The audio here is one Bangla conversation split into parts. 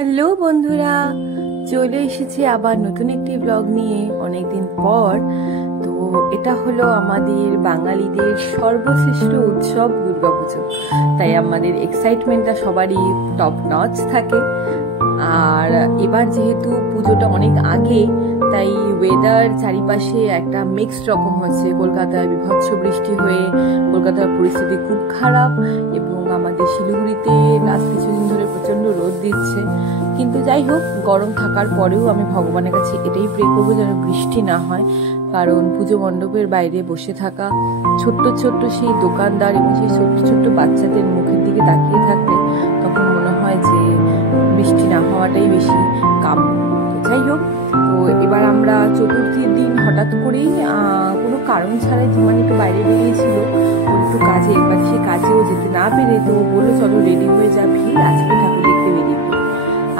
হ্যালো বন্ধুরা, চলে এসেছি আবার নতুন একটি ব্লগ নিয়ে অনেকদিন পর। তো এটা হলো আমাদের বাঙালিদের সর্বশ্রেষ্ঠ উৎসব দুর্গাপুজো, তাই আমাদের এক্সাইটমেন্টটা সবারই টপ নচ থাকে। আর এবার যেহেতু পুজোটা অনেক আগে, তাই ওয়েদার চারিপাশে একটা মিক্সড রকম হচ্ছে। কলকাতায় বিভৎস বৃষ্টি হয়ে কলকাতার পরিস্থিতি খুব খারাপ, এবং আমাদের শিলিগুড়িতে লাস্ট কিছুদিন ধরে প্রচণ্ড রোদ দিচ্ছে। কিন্তু যাই হোক, গরম থাকার পরেও আমি ভগবানের কাছে এটাই প্রে করবো যেন বৃষ্টি না হয়, কারণ পুজো মণ্ডপের বাইরে বসে থাকা ছোট্ট ছোট্ট সেই দোকানদার এবং সেই ছোট্ট ছোট্ট বাচ্চাদের মুখের দিকে তাকিয়ে থাকলে তখন মনে হয় যে বৃষ্টি না হওয়াটাই বেশি কাম্য। যাই হোক, তো এবার আমরা চতুর্থীর দিন হঠাৎ করেই কোনো কারণ ছাড়াই জীবন একটু বাইরে বেরিয়েছিল একটু কাজে। এবার সে কাজেও যেতে না পেরে তো বললো চলো রেডি হয়ে যা, ভিড় আজকে ঠাকুর দেখতে বেরিয়ে পড়ি।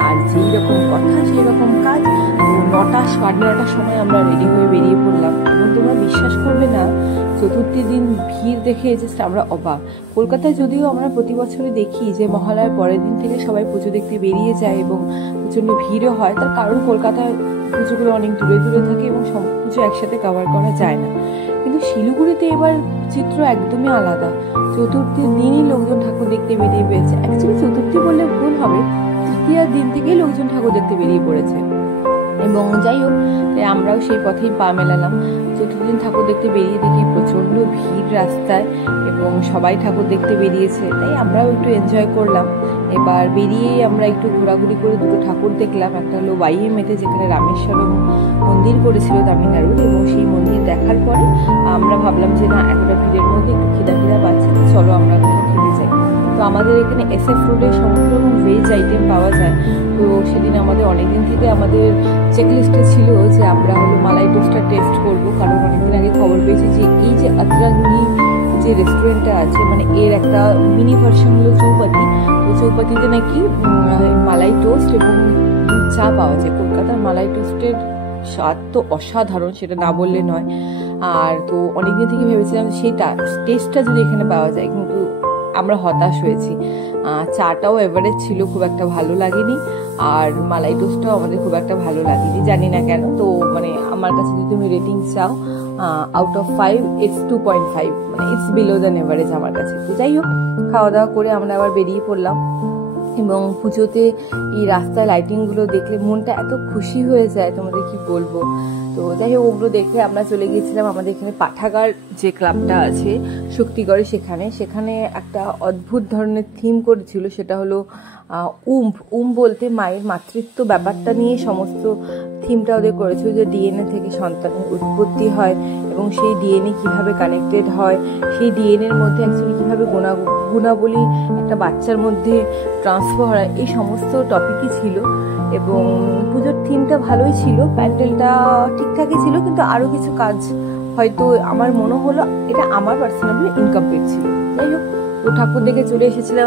আর যেই রকম কথা সেই রকম কাজ। তো 9টা, 9:30টার সময় আমরা রেডি হয়ে বেরিয়ে পড়লাম, এবং তোমরা বিশ্বাস করবে না, চতুর্থীর দিন ভিড় দেখে জাস্ট আমরা অবাক। কলকাতায় যদিও আমরা প্রতি বছরে দেখি যে মহালয়ার পরের দিন থেকে সবাই পুজো দেখতে বেরিয়ে যায় এবং প্রচণ্ড ভিড়ও হয়, তার কারণ কলকাতায় পুজোগুলো অনেক দূরে দূরে থাকে এবং সব পুজো একসাথে কভার করা যায় না। কিন্তু শিলিগুড়িতে এবার চিত্র একদমই আলাদা। চতুর্থীর দিনই লোকজন ঠাকুর দেখতে বেরিয়ে পেয়েছে। অ্যাকচুয়ালি চতুর্থী বললে ভুল হবে, তৃতীয়ার দিন থেকেই লোকজন ঠাকুর দেখতে বেরিয়ে পড়েছে। এবং যাই হোক, আমরাও সেই পথেই পা মেলালাম। চতুর্দিন ঠাকুর দেখতে বেরিয়ে দেখি প্রচণ্ড ভিড় রাস্তায়, এবং সবাই ঠাকুর দেখতে বেরিয়েছে, তাই আমরাও একটু এনজয় করলাম। এবার বেরিয়েই আমরা একটু ঘোরাঘুরি করে দুটো ঠাকুর দেখলাম। একটা হলো ওয়াইএমএতে, যেখানে রামেশ্বরম মন্দির করেছিল তামিলনাড়ুর, এবং সেই মন্দির দেখার পরে আমরা ভাবলাম যে না, এতটা ভিড়ের মধ্যে একটু খিদা পাচ্ছে, চলো আমরা কোথাও খেতে যাই। তো আমাদের এখানে SF রোডে সমস্ত রকম ভেজ আইটেম পাওয়া যায়। তো সেদিন আমাদের অনেকদিন থেকে আমাদের চেকলিস্টে ছিল যে আমরা হলো মালাই টোস্টটা টেস্ট করবো, কারণ অনেকদিন আগে খবর পেয়েছি যে এই যে আত্রাগুনি যে রেস্টুরেন্টটা আছে, মানে এর একটা মিনি ভার্সন হলো চৌপাতি। তো চৌপাতিতে নাকি মালাই টোস্ট এবং দুধ চা পাওয়া যায়। কলকাতার মালাই টোস্টের স্বাদ তো অসাধারণ, সেটা না বললে নয়। আর তো অনেকদিন থেকে ভেবেছিলাম সেটা টেস্টটা যদি এখানে পাওয়া যায়, কিন্তু আমরা হতাশ হয়েছি। চাটাও এভারেজ ছিল, খুব একটা ভালো লাগেনি, আর মালাই টোস্টটাও আমাদের খুব একটা ভালো লাগেনি, জানি না কেন। তো মানে আমার কাছে যদি তুমি রেটিং চাও, আউট অফ 5 ইটস 2.5, মানে ইটস বিলো দ্যান এভারেজ আমার কাছে। তো যাই হোক, খাওয়া দাওয়া করে আমরা আবার বেরিয়ে পড়লাম। এবং পুজোতে এই রাস্তায় লাইটিংগুলো দেখলে মনটা এত খুশি হয়ে যায়, তোমাদের কি বলবো। তো যাই হোক, ওগুলো দেখে আমরা চলে গিয়েছিলাম আমাদের এখানে পাঠাগার যে ক্লাবটা আছে শক্তিগড়ে, সেখানে একটা অদ্ভুত ধরনের থিম করেছিল। সেটা হলো বলতে মায়ের মাতৃত্ব ব্যাপারটা নিয়ে সমস্ত থিমটা ওদের করেছিল, যে ডিএনএ থেকে সন্তানের উৎপত্তি হয় এবং সেই ডিএনএ কিভাবে কানেক্টেড হয়, সেই ডিএনএর মধ্যে অ্যাকচুয়ালি কীভাবে গুণাবলী একটা বাচ্চার মধ্যে ট্রান্সফার হয়, এই সমস্ত টপিকই ছিল। এবং পুজোর থিমটা ভালোই ছিল, প্যান্ডেলটা ঠিকঠাকই ছিল, কিন্তু আরও কিছু কাজ হয়তো আমার মনে হলো এটা আমার পার্সোনালি ইনকমপ্লিট ছিল। যাই হোক, তো ঠাকুর দেখে চলে এসেছিলাম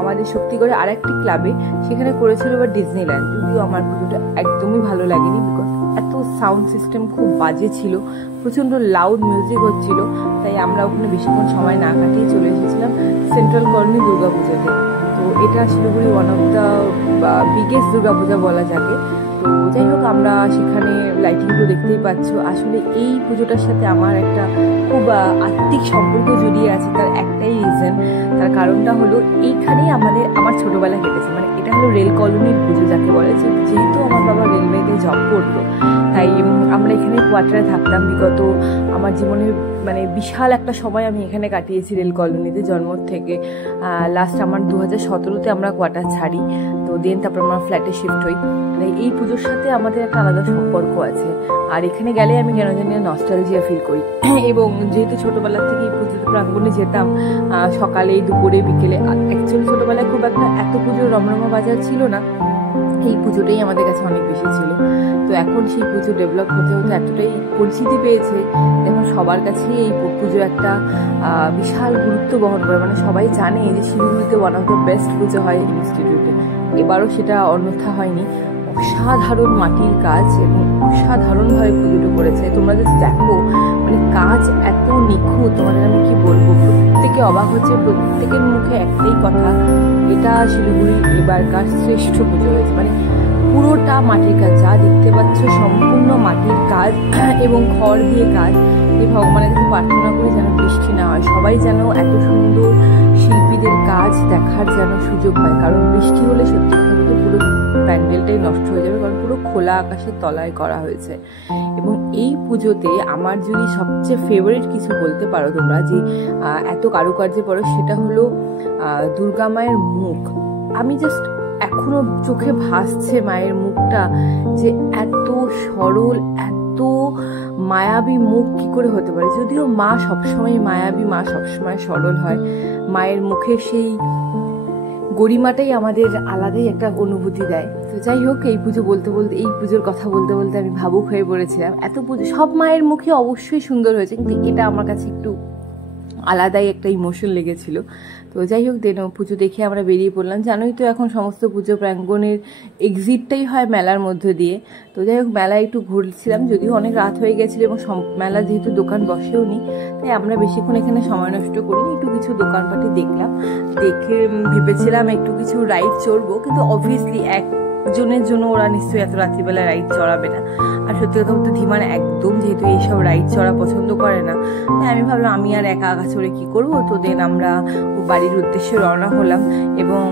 আমাদের শক্তিগড়ে আর একটি ক্লাবে, সেখানে করেছিল এবার ডিজনিল্যান্ড। যদিও আমার পুজোটা একদমই ভালো লাগেনি, বিকজ এত সাউন্ড সিস্টেম খুব বাজে ছিল, প্রচণ্ড লাউড মিউজিক হচ্ছিল, তাই আমরা ওখানে বেশিক্ষণ সময় না কাটিয়ে চলে এসেছিলাম সেন্ট্রাল কলোনি দুর্গাপুজোতে। তো এটা Siliguri one of the biggest Durga Puja বলা যাবে। তো যাই হোক, আমরা সেখানে লাইটিংগুলো দেখতেই পাচ্ছ। আসলে এই পুজোটার সাথে আমার একটা খুব আত্মিক সম্পর্ক জড়িয়ে আছে, তার একটাই রিজন। তার কারণটা হলো এইখানেই আমার ছোটবেলা কেটেছে, মানে এটা হলো রেল কলোনির পুজো যাকে বলে। যেহেতু আমার বাবা রেলওয়েতে জব করতো, তাই আমরা এখানে কোয়ার্টারে থাকতাম বিগত আমার জীবনের মানে বিশাল একটা সময় আমি এখানে কাটিয়েছি রেল কলোনিতে জন্ম থেকে। লাস্ট আমার 2017-তে আমরা কোয়ার্টার ছাড়ি, তো দেন তারপর আমরা ফ্ল্যাটে শিফট হই। তাই এই পুজোর সাথে আমাদের একটা আলাদা সম্পর্ক আছে, আর এখানে গেলে আমি কেন জানি নস্টালজিয়া ফিল করি। এবং যেহেতু ছোটোবেলার থেকে এই পুজোর প্রাঙ্গণে যেতাম সকালে, দুপুরে, বিকেলে, অ্যাকচুয়ালি ছোটোবেলায় খুব একটা এত পুজোর রমরমা বাজার ছিল না, এই পুজোটাই আমাদের কাছে অনেক বেশি ছিল। তো এখন সেই পুজো ডেভেলপ হতে হতে এতটাই পরিচিতি পেয়েছে, এখন সবার কাছে এই পুজো একটা বিশাল গুরুত্ব বহন করে। মানে সবাই জানে যে শিলিগুড়িতে ওয়ান অফ দ্য বেস্ট পুজো হয় ইনস্টিটিউটে। এবারও সেটা অন্যথা হয়নি, অসাধারণ মাটির কাজ এবং অসাধারণভাবে পুজোটা করেছে। তোমরা জাস্ট দেখো, মানে কাজ এত নিখুঁত, তোমাদের আমি কি বলবো, প্রত্যেকে অবাক হচ্ছে, প্রত্যেকের মুখে একটাই কথা, এটা শিলিগুড়ির এবারকার শ্রেষ্ঠ পুজো হয়েছে। মানে পুরোটা মাটির কাজ, যা দেখতে পাচ্ছ সম্পূর্ণ মাটির কাজ এবং খড় দিয়ে কাজ। এই ভগবানের কাছে প্রার্থনা করি যেন বৃষ্টি না হয়, সবাই যেন এত সুন্দর শিল্পীদের কাজ দেখার যেন সুযোগ পায়, কারণ বৃষ্টি হলে সত্যি কথা বলতে পুরো প্যান্ডেলটাই নষ্ট হয়ে যাবে, কারণ পুরো খোলা আকাশের তলায় করা হয়েছে। এবং এই পুজোতে আমার যদি সবচেয়ে ফেভারিট কিছু বলতে পারো তোমরা, যে এত কারুকার্যে পড়ো, সেটা হলো দুর্গা মায়ের মুখ। আমি জাস্ট এখনো চোখে ভাসছে মায়ের মুখটা, যে এত সরল, এত মায়াবী মুখ কি করে হতে পারে। যদিও মা সবসময় মায়াবী, মা সবসময় সরল হয়, মায়ের মুখে সেই গরিমাটাই আমাদের আলাদাই একটা অনুভূতি দেয়। তো যাই হোক, এই পুজো বলতে বলতে, এই পুজোর কথা বলতে বলতে আমি ভাবুক হয়ে পড়েছিলাম। এত পুজো, সব মায়ের মুখে অবশ্যই সুন্দর হয়েছে, কিন্তু এটা আমার কাছে একটু আলাদাই একটা ইমোশন লেগেছিল। তো যাই হোক, দেন পুজো দেখে আমরা বেরিয়ে পড়লাম। জানোই তো এখন সমস্ত পুজো প্রাঙ্গণের এক্সিটটাই হয় মেলার মধ্যে দিয়ে। তো যাই হোক, মেলায় একটু ঘুরছিলাম, যদিও অনেক রাত হয়ে গেছিলো এবং মেলা যেহেতু দোকান বসেও নি, তাই আমরা বেশিক্ষণ এখানে সময় নষ্ট করিনি, একটু কিছু দোকানপাটি দেখলাম। দেখে ভেবেছিলাম একটু কিছু রাইড চড়বো, কিন্তু অবভিয়াসলি একজনের জন্য ওরা নিশ্চয়ই এত রাত্রিবেলা রাইড চড়াবে না। আর সত্যি কথা বলতে ধীমান একদম যেহেতু এইসব রাইড চড়া পছন্দ করে না, তাই আমি ভাবলাম আমি আর একা একা চড়ে কী করবো। তো দেন আমরা বাড়ির উদ্দেশ্যে রওনা হলাম। এবং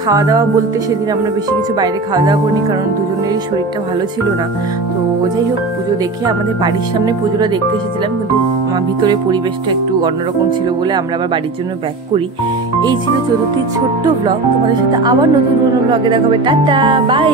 খাওয়া দাওয়া বলতে সেদিন আমরা বেশি কিছু বাইরে খাওয়া দাওয়া করিনি, কারণ দুজনেরই শরীরটা ভালো ছিল না। তো যাই হোক, পুজো দেখে আমাদের বাড়ির সামনে পুজোটা দেখতে এসেছিলাম, কিন্তু ভিতরে পরিবেশটা একটু অন্যরকম ছিল বলে আমরা আবার বাড়ির জন্য ব্যাক করি। এই ছিল চতুর্থীর ছোট্ট ব্লগ। তোমাদের সাথে আবার নতুন কোনো ব্লগে দেখা হবে। Tata, by.